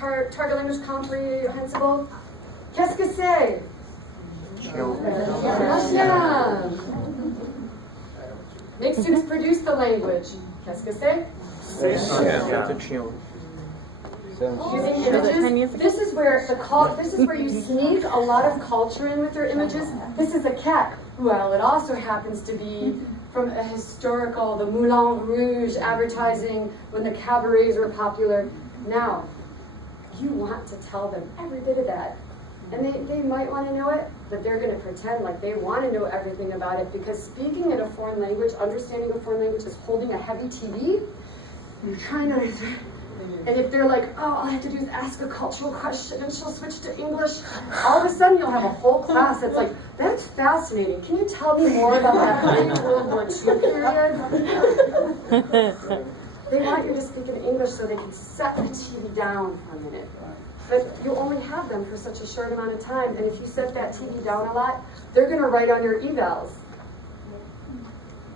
target language comprehensible. Qu'est-ce que c'est? Un chien. Make students produce the language. Qu'est-ce que c'est? Using images. This is where you sneak a lot of culture in with your images. This is a cat. Well, it also happens to be from a historical, the Moulin Rouge advertising when the cabarets were popular. Now, you want to tell them every bit of that. And they might want to know it, but they're going to pretend like they want to know everything about it, because speaking in a foreign language, understanding a foreign language is holding a heavy TV. You're trying to, and if they're like, oh, all I have to do is ask a cultural question and she'll switch to English, all of a sudden you'll have a whole class that's like, that's fascinating. Can you tell me more about that World War II period? They want you to speak in English so they can set the TV down for a minute. But you only have them for such a short amount of time, and if you set that TV down a lot, they're going to write on your evals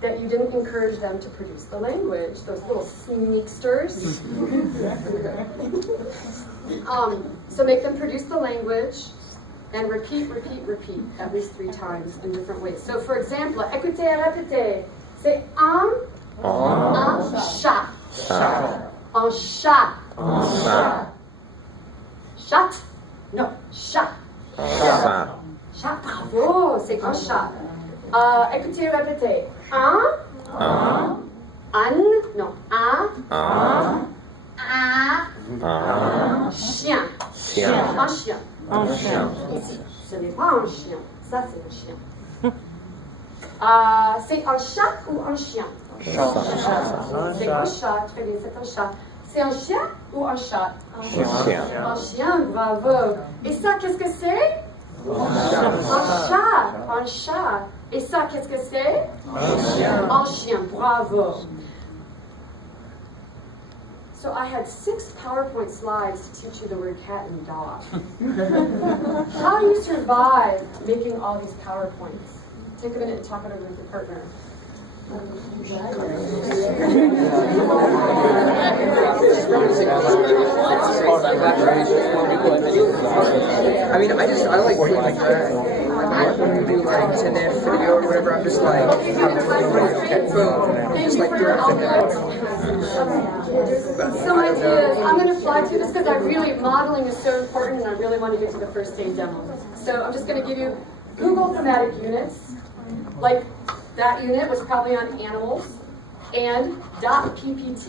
that you didn't encourage them to produce the language, those little sneaksters. So make them produce the language, and repeat at least 3 times in different ways. So for example, écoutez et répétez. C'est un chat. Un chat. Chat? Non, chat. Chat, bravo, c'est un chat. Écoutez, répétez. Un, non, un, chien. Un chien. Ici, ce n'est pas un chien, ça c'est un chien. C'est un chat ou un chien? C'est un chat, très bien, c'est un chat. C'est un chien ou un chat? Un chien, bravo. Et ça, qu'est-ce que c'est? Un chat. Et ça, qu'est-ce que c'est? Un chien, bravo. So I had 6 PowerPoint slides to teach you the word cat and dog. How do you survive making all these PowerPoints? Take a minute and talk it over with your partner. I mean, I like doing like that. When we do like 10-minute video or whatever, I'm just like, boom, just like doing Some ideas. I'm going to fly through this because modeling is so important, and I really want to get to the first day demo. So I'm just going to give you Google thematic units. Like, that unit was probably on animals, and .ppt.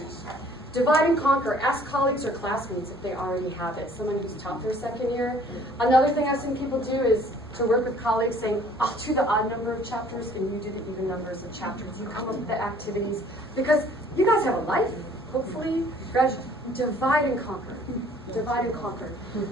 Divide and conquer. Ask colleagues or classmates if they already have it. Someone who's taught their second year. Another thing I've seen people do is to work with colleagues saying, I'll do the odd number of chapters and you do the even numbers of chapters. You come up with the activities. Because you guys have a life, hopefully. Divide and conquer. Divide and conquer.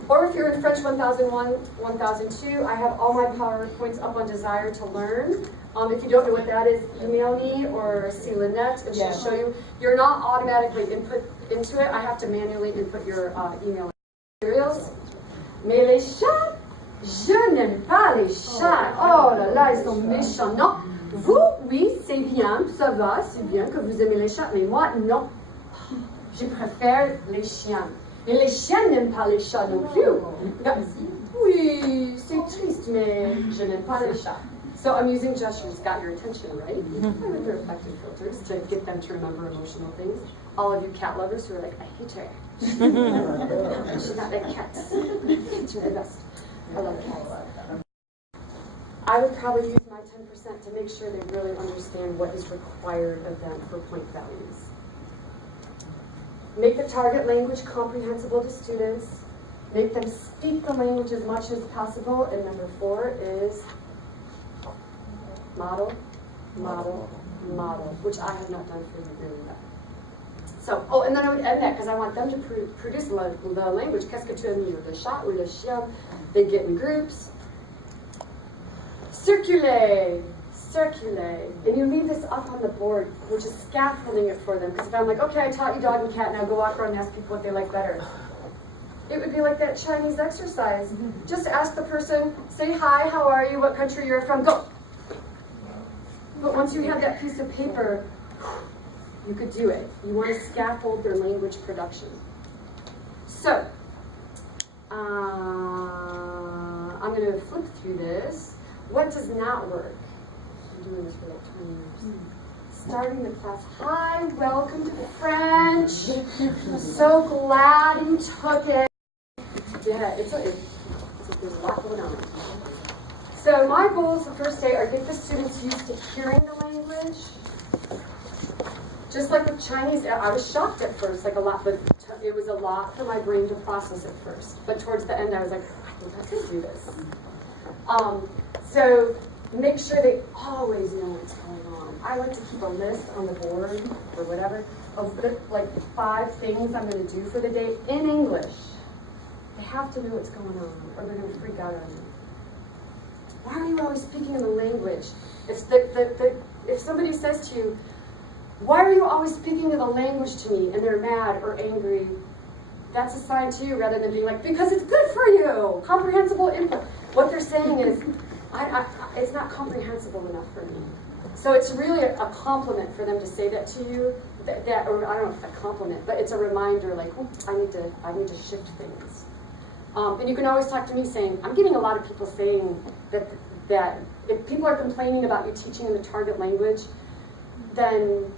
Or if you're in French 1001, 1002, I have all my PowerPoints up on Desire to Learn. If you don't know what that is, email me or see Lynette and she'll show you. You're not automatically input into it. I have to manually input your email materials. Mais les chats, je n'aime pas les chats. Oh là là, ils sont méchants. Non, vous, oui, c'est bien, ça va, c'est bien que vous aimez les chats, mais moi, non. Je préfère les chiens. Et les chiens n'aiment pas les chats non plus. Oui, c'est triste, mais je n'aime pas les chats. So I'm using gestures, got your attention, right? With their affective filters to get them to remember emotional things. All of you cat lovers who are like, I hate her. She's not like cats. Cats are the best. I love cats. I would probably use my 10% to make sure they really understand what is required of them for point values. Make the target language comprehensible to students. Make them speak the language as much as possible. And number 4 is model, model, model, which I have not done for you really well. So, oh, and then I would end that because I want them to produce the language. Qu'est-ce que tu as mis? Le chat ou le chien? They get in groups. Circulate, circulate. And you leave this up on the board, which is scaffolding it for them. Because if I'm like, okay, I taught you dog and cat, now go walk around and ask people what they like better. It would be like that Chinese exercise. Just ask the person, say hi, how are you, what country you're from, go. But once you have that piece of paper, you could do it. You want to scaffold their language production. So, I'm going to flip through this. What does not work? I've been doing this for like 20 years. Starting the class. Hi, welcome to French. I'm so glad you took it. Yeah, there's a lot going on. So my goals the first day are get the students used to hearing the language. Just like with Chinese, I was shocked at first, like a lot, but it was a lot for my brain to process at first. But towards the end, I was like, I think I can do this. So make sure they always know what's going on. I like to keep a list on the board or whatever of like 5 things I'm going to do for the day in English. They have to know what's going on, or they're going to freak out on you. Why are you always speaking in the language? If somebody says to you, why are you always speaking in the language to me, and they're mad or angry, that's a sign to you rather than being like, because it's good for you, comprehensible input. What they're saying is, it's not comprehensible enough for me. So it's really a compliment for them to say that to you, or I don't know if it's a compliment, but it's a reminder like, oh, I need to shift things. And you can always talk to me saying, I'm getting a lot of people saying that if people are complaining about you teaching in the target language, then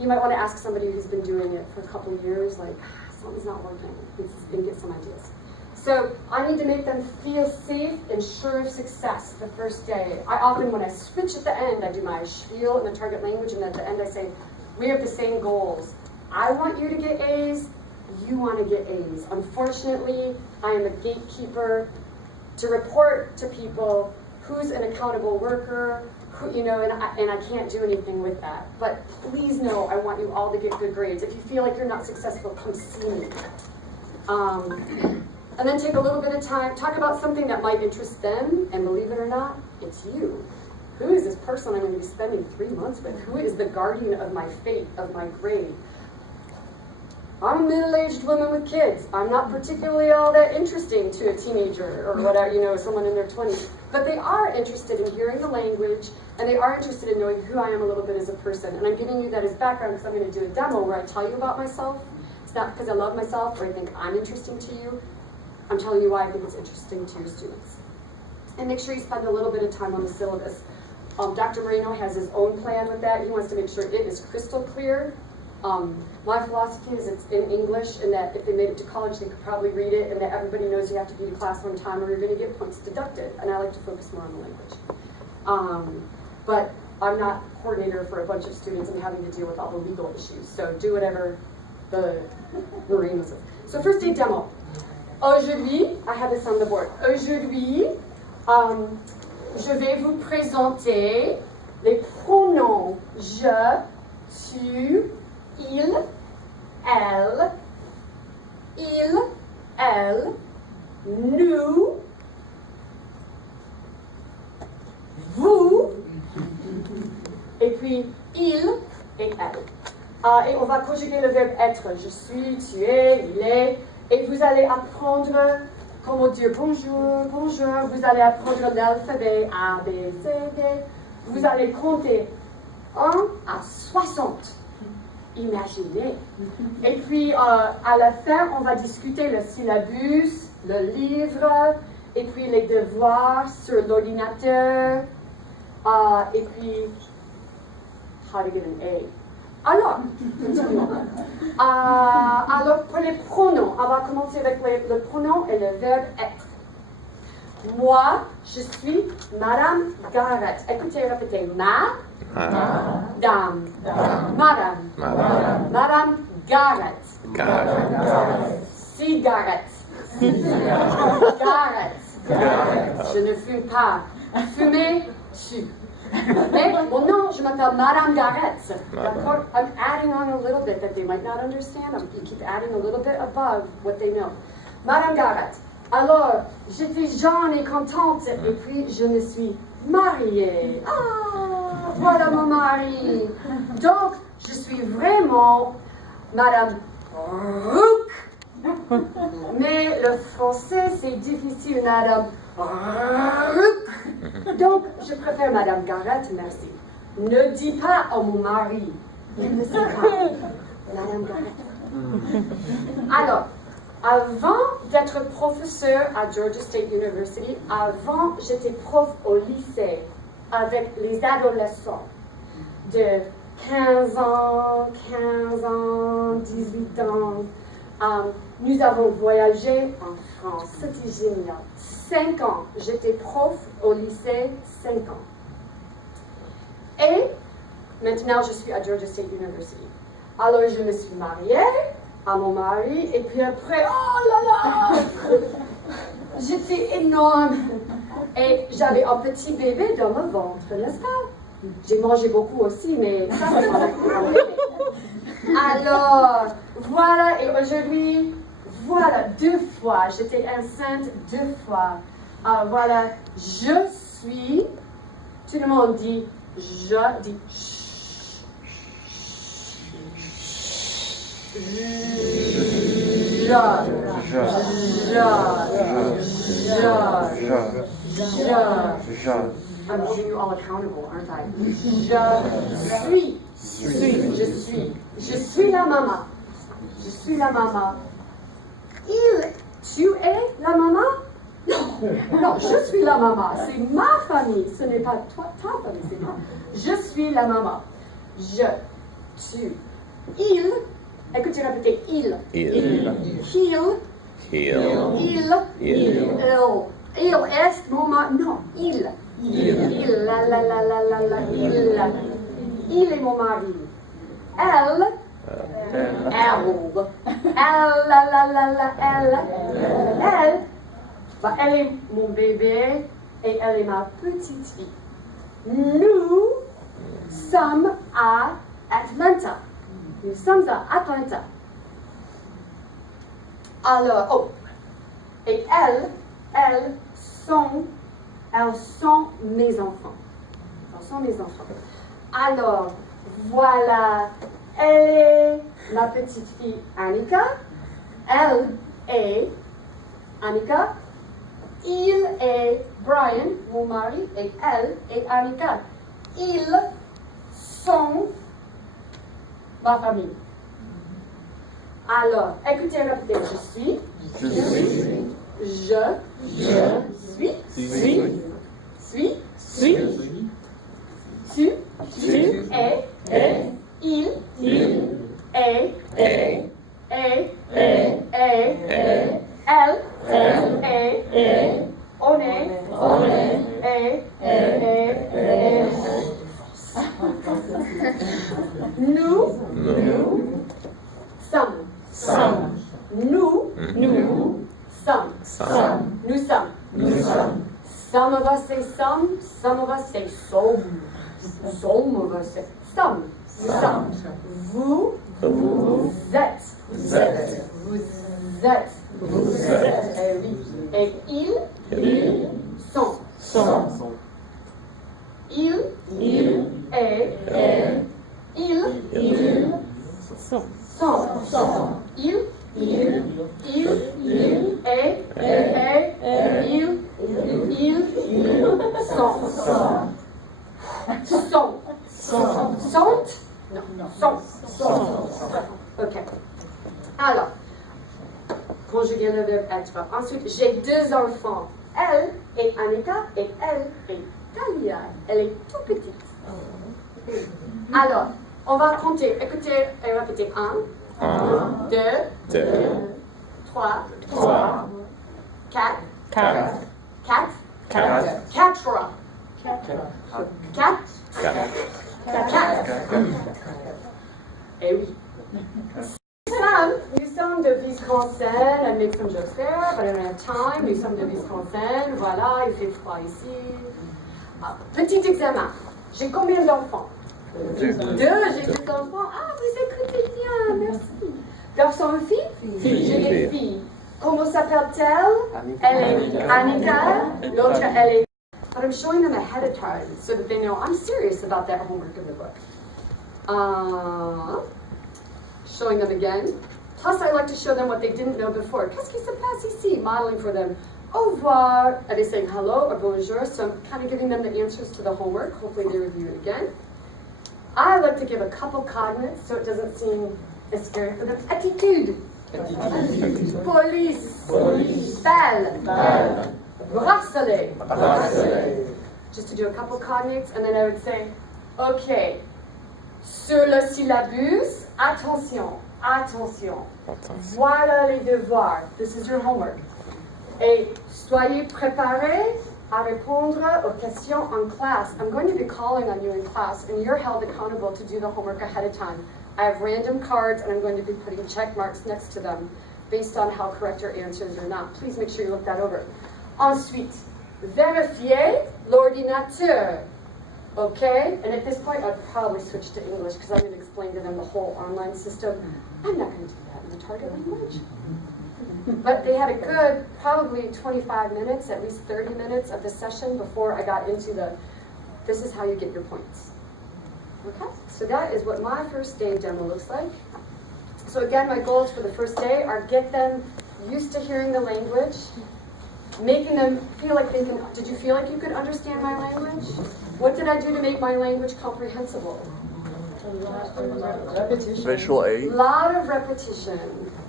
you might want to ask somebody who's been doing it for a couple of years, like, something's not working, and get some ideas. So I need to make them feel safe and sure of success the first day. I often, when I switch at the end, I do my spiel in the target language, and at the end I say, we have the same goals. I want you to get A's, you want to get A's. Unfortunately, I am a gatekeeper to report to people who's an accountable worker, and I can't do anything with that. But please know, I want you all to get good grades. If you feel like you're not successful, come see me. And then take a little bit of time, talk about something that might interest them, and believe it or not, it's you. Who is this person I'm going to be spending 3 months with? Who is the guardian of my fate, of my grade? I'm a middle-aged woman with kids. I'm not particularly all that interesting to a teenager or whatever, someone in their 20s. But they are interested in hearing the language, and they are interested in knowing who I am a little bit as a person. And I'm giving you that as background because I'm going to do a demo where I tell you about myself. It's not because I love myself or I think I'm interesting to you. I'm telling you why I think it's interesting to your students. And make sure you spend a little bit of time on the syllabus. Dr. Moreno has his own plan with that. He wants to make sure it is crystal clear. My philosophy is it's in English, and that if they made it to college, they could probably read it, and that everybody knows you have to be to class on time or you're going to get points deducted. And I like to focus more on the language. But I'm not coordinator for a bunch of students and having to deal with all the legal issues. So do whatever the Marine says. So first day demo. Aujourd'hui, I have this on the board. Aujourd'hui, je vais vous présenter les pronoms je, tu, il, elle, nous, vous, et puis il et elle. Et on va conjuguer le verbe être. Je suis, tu es, il est. Et vous allez apprendre comment dire bonjour, bonjour. Vous allez apprendre l'alphabet A, B, C, D. Vous allez compter 1 à 60. Imaginez. Et puis, à la fin, on va discuter le syllabus, le livre, et puis les devoirs sur l'ordinateur, et puis, how to get an A. Alors, alors, pour les pronoms, on va commencer avec le pronom et le verbe être. Moi, je suis Madame Garrett. Écoutez, répétez. Madame. Madame Garrett. Cigarette. Garrett. Je ne fume pas. Fumer, tu. Mais, well, no, je m'appelle Madame Garrett. I'm adding on a little bit that they might not understand. You keep adding a little bit above what they know. Madame Garrett. Alors, j'étais jeune et contente, et puis je me suis mariée. Ah, voilà mon mari. Donc, je suis vraiment Madame Ruck. Mais le français, c'est difficile, Madame Ruck. Donc, je préfère Madame Garrett, merci. Ne dis pas à mon mari. Il ne sait pas. Madame Garrett. Alors, Avant d'être professeur à Georgia State University, avant, j'étais prof au lycée avec les adolescents de 15 ans, 18 ans. Nous avons voyagé en France, c'était génial. 5 ans, j'étais prof au lycée, 5 ans. Et maintenant, je suis à Georgia State University. Alors, je me suis mariée à mon mari, et puis après, oh là là, j'étais énorme. Et j'avais un petit bébé dans mon ventre, n'est-ce pas? J'ai mangé beaucoup aussi, mais ça c'est un bébé. Alors, voilà, et aujourd'hui, voilà, 2 fois, j'étais enceinte 2 fois. Voilà, je suis, tout le monde dit, je dis, I'm holding you all accountable, aren't I? Je suis la maman. Je suis la maman. Tu es la maman? Non, je suis la maman. C'est ma famille. Ce n'est pas toi, ta famille, c'est moi. Je suis la maman. Tu. Il. Écoutez, répétez. Il. Il est mon mari. Non, il. Il est mon mari. Elle. Elle est mon bébé et elle est ma petite fille. Nous sommes à Atlanta. Nous sommes à Atlanta. Alors, et elles sont mes enfants. Elles sont mes enfants. Alors, voilà, elle est ma petite fille Annika. Elle est Annika. Il est Brian, mon mari, et elle est Annika. Ils sont ma famille. Alors, écoutez, répétez. Je suis. Tu es. Il est. Elle est. On est. Nous sommes. Nous sommes. Some of us say some of us say some of us say some. Vous êtes. Et oui. Et ils sont. Il est. Ils sont. Il sont. Ok. Alors, conjuguer le verbe être. Ensuite, j'ai 2 enfants. Elle est Annika et elle est Talia. Elle est tout petite. Alors, on va compter. Écoutez et répétez. 1, 2, 3, 4, 4. Eh oui. Nous sommes de Wisconsin. Elle make some jokes there, but I don't have time. Nous sommes de Wisconsin. Voilà, il fait froid ici. Petit examen. J'ai combien d'enfants? 2. J'ai 2 enfants. Ah, vous écoutez bien, merci. Garçon ou fille? J'ai des filles. Comment s'appelle-t-elle? Elle est Annika. L'autre, elle est. But I'm showing them ahead of time so that they know I'm serious about that homework in the book. Showing them again. Plus, I like to show them what they didn't know before. Qu'est-ce qui se passe ici? Modeling for them. Au revoir. Are they saying hello or bonjour? So I'm kind of giving them the answers to the homework. Hopefully they review it again. I like to give a couple cognates so it doesn't seem as scary for them. Attitude. Police. Belle. Bracelet. Just to do a couple cognates, and then I would say, okay, sur le syllabus, attention, attention. Voilà les devoirs. This is your homework. Et soyez préparés à répondre aux questions en classe. I'm going to be calling on you in class, and you're held accountable to do the homework ahead of time. I have random cards, and I'm going to be putting check marks next to them based on how correct your answers or not. Please make sure you look that over. Ensuite, vérifiez l'ordinateur. Okay? And at this point, I'd probably switch to English because I'm going to explain to them the whole online system. I'm not going to do that in the target language. But they had a good, probably 25 minutes, at least 30 minutes of the session before I got into this is how you get your points. Okay? So that is what my first day demo looks like. So again, my goals for the first day are get them used to hearing the language, making them feel like they can, did you feel like you could understand my language? What did I do to make my language comprehensible? Repetition. Visual aid. A lot of repetition,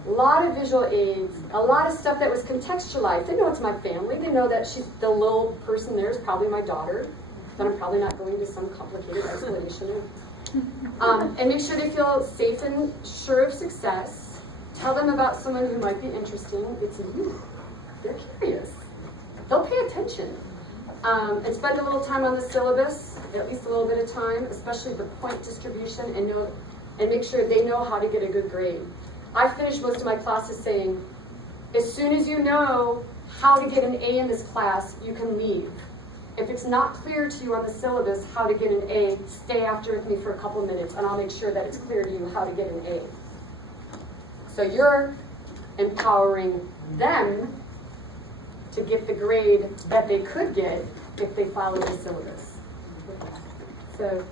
a lot of visual aids, a lot of stuff that was contextualized. They know it's my family. They know that the little person there is probably my daughter, that I'm probably not going to some complicated explanation. And make sure they feel safe and sure of success. Tell them about someone who might be interesting. It's you. They're curious. They'll pay attention. And spend a little time on the syllabus, at least a little bit of time, especially the point distribution, and make sure they know how to get a good grade. I finish most of my classes saying, as soon as you know how to get an A in this class, you can leave. If it's not clear to you on the syllabus how to get an A, stay after with me for a couple minutes, and I'll make sure that it's clear to you how to get an A. So you're empowering them to get the grade that they could get if they follow the syllabus. So,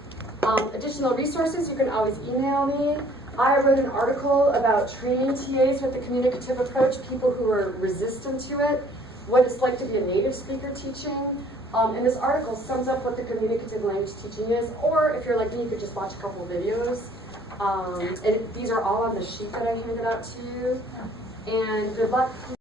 additional resources, you can always email me. I wrote an article about training TAs with the communicative approach, people who are resistant to it, what it's like to be a native speaker teaching. And this article sums up what the communicative language teaching is, or if you're like me, you could just watch a couple of videos. And these are all on the sheet that I handed out to you. And good luck.